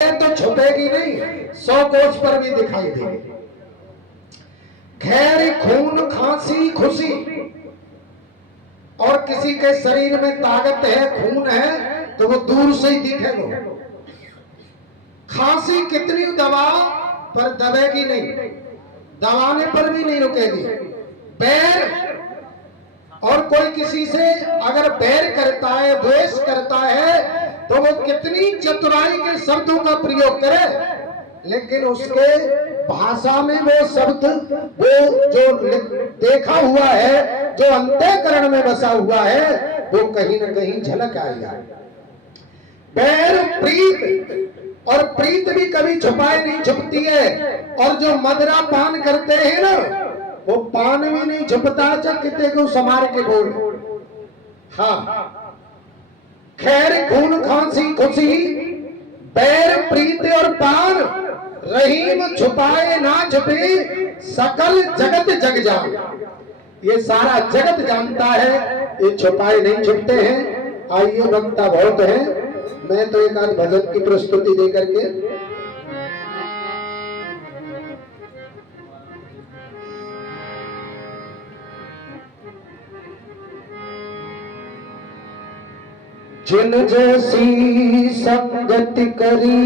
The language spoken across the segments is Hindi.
तो छुपेगी नहीं, 100 कोस पर भी दिखाई देगी। खैर खून खांसी खुशी, और किसी के शरीर में ताकत है, खून है, तो वो दूर से ही दिखेगा। खांसी कितनी दवा पर दबेगी नहीं, दबाने पर भी नहीं रुकेगी। बैर, और कोई किसी से अगर बैर करता है, द्वेष करता है, तो वो कितनी चतुराई के शब्दों का प्रयोग करे, लेकिन उसके भाषा में वो शब्द, वो जो देखा हुआ है, जो अंतःकरण में बसा हुआ है, वो कहीं न कहीं झलक आएगा। बैर प्रीत, और प्रीत भी कभी छुपाए नहीं छुपती है। और जो मदरा पान करते हैं ना, वो पान भी नहीं छुपता, चाहे कितने को समार के बोल। हाँ, खैर खून खांसी खुशी, बैर प्रीत और पान, रहीम छुपाए ना छुपे, सकल जगत जग जान। ये सारा जगत जानता है, ये छुपाए नहीं छुपते हैं। आइए, वक्ता बहुत है, मैं तो एक आध भजन की प्रस्तुति दे करके जिन जैसी संगति करी,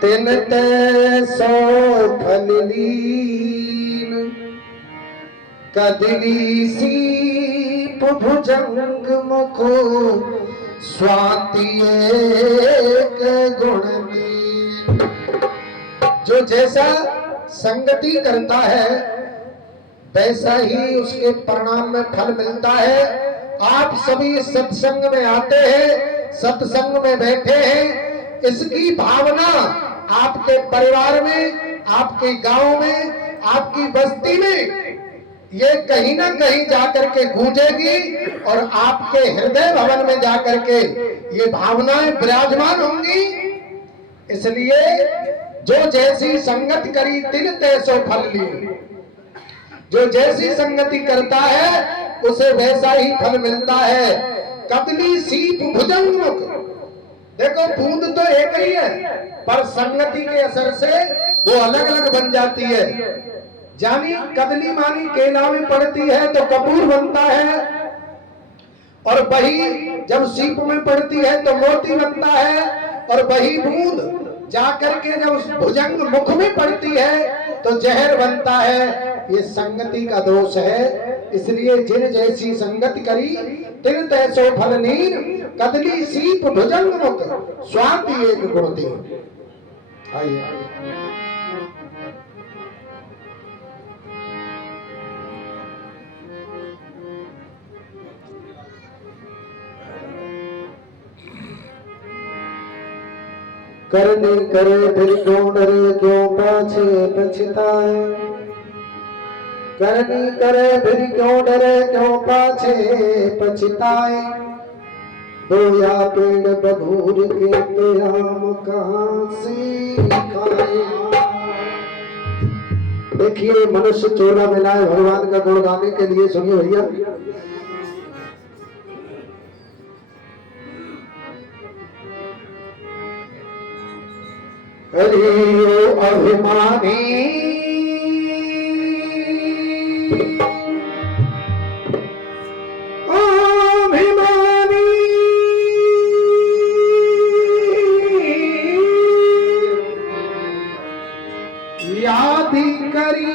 तिन तैसो फल लीन। कदली सीप भुजंग मुखो, स्वाति एक गुण दीन। जो जैसा संगति करता है, वैसा ही उसके परिणाम में फल मिलता है। आप सभी सत्संग में आते हैं, सत्संग में बैठे हैं, इसकी भावना आपके परिवार में, आपके गांव में, आपकी बस्ती में ये कहीं ना कहीं जाकर के गूंजेगी, और आपके हृदय भवन में जाकर के ये भावनाएं विराजमान होंगी। इसलिए जो जैसी संगत करी, तिन तैसो फल ली। जो जैसी संगति करता है, उसे वैसा ही फल मिलता है। कदली सीप भुजंग मुख, देखो बूंद तो एक ही है, पर संगति के असर से वो अलग अलग बन जाती है। जानी कदली मानी केला में पड़ती है तो कपूर बनता है, और वही जब सीप में पड़ती है तो मोती बनता है, और वही बूंद जाकर के जब भुजंग मुख में पड़ती है तो जहर बनता है। ये संगति का दोष है। इसलिए जिन जैसी संगति करी, तिन तैसो फल नीर। कदली सीप भुजंग मुख, स्वाति एक गुण दीन। आइए, करनी करे फिर क्यों डरे, क्यों पाछे पछताए। करनी करे फिर क्यों डरे, क्यों पाछे पछताए। बोया पेड़ बबूर के तो आम कहाँ से खाए। देखिए, मनुष्य चोला मिलाए भगवान का गुण गाने के लिए। सुनिए भैया, अरे अभिमानी अभिमानी, याद करी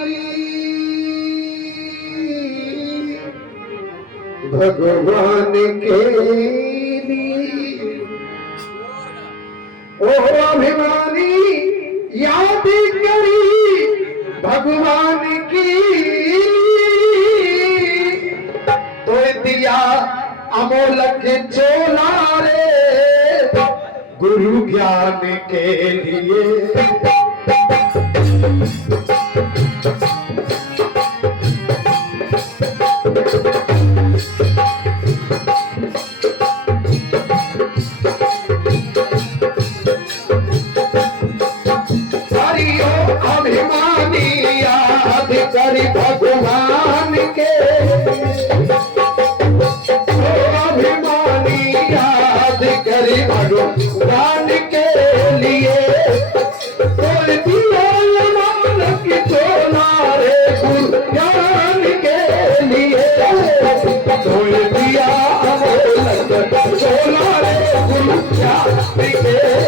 भगवान के लिए। ओ अभिमानी, याद करी भगवान की, तो दिया अमोलक चोला रे गुरु ज्ञान के लिए। अभिमानी याद करी भगवान के, अभिमानी याद करी भगवान के लिए तोड़ दिया मान की चोला रे गुरु ज्ञान के लिए तोड़ दिया अमोलक चोला रे गुरु ज्ञान के लिए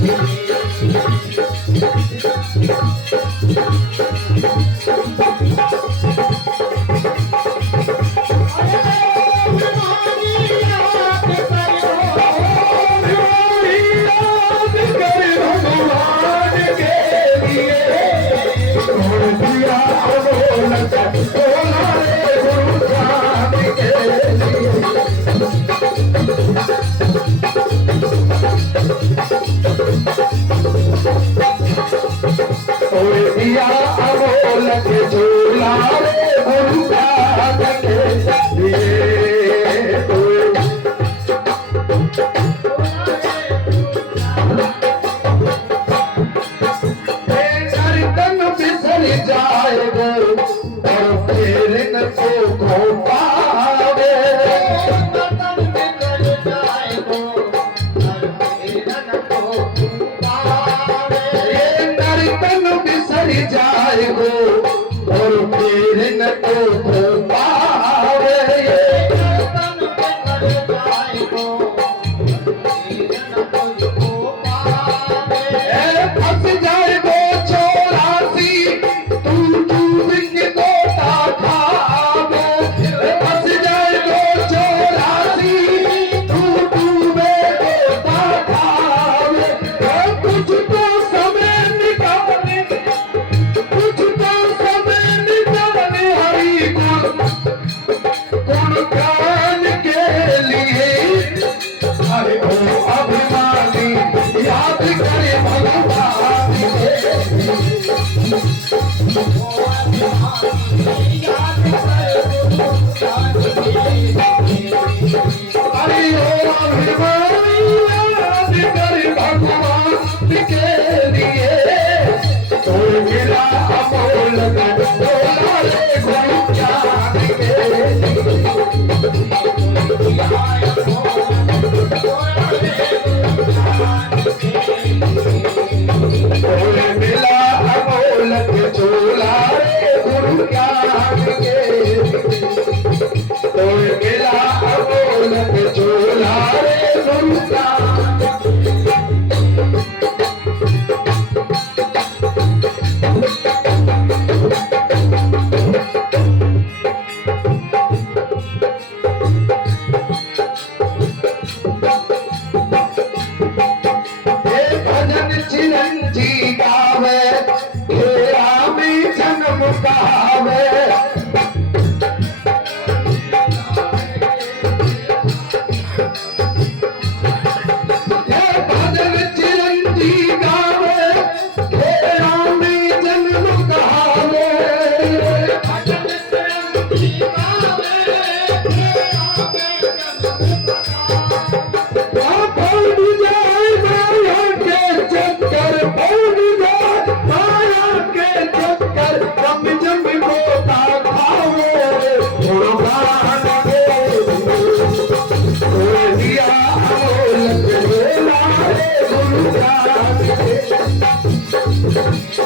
Thank you. के झूला रे गुरु ज्ञान के लिए तन बिसर जाएगा और फिर न को पावे तन बिसर जाएगा और फिर न को पावे फंस जाए वो चौरासी तू डूब के गोता खावे फंस जाए वो चौरासी तू डूबे गोता खावे कुछ तो समय निकाले हरि गुण गान के लिए अरे ओ अभिमानी याद करे भगवान अरे ओ अभिमानी याद करे भगवान के लिए तो मिला अमोल गुरु ज्ञान के मिला अमोल झूला रे गुरु ज्ञान के तो मिला अमोल झूला रे गुरु ज्ञान चिरंजी गावे घेरा में जन्म गावे भजन चिरंजी गावे घेरा में जन्म गावे गुरु ज्ञान के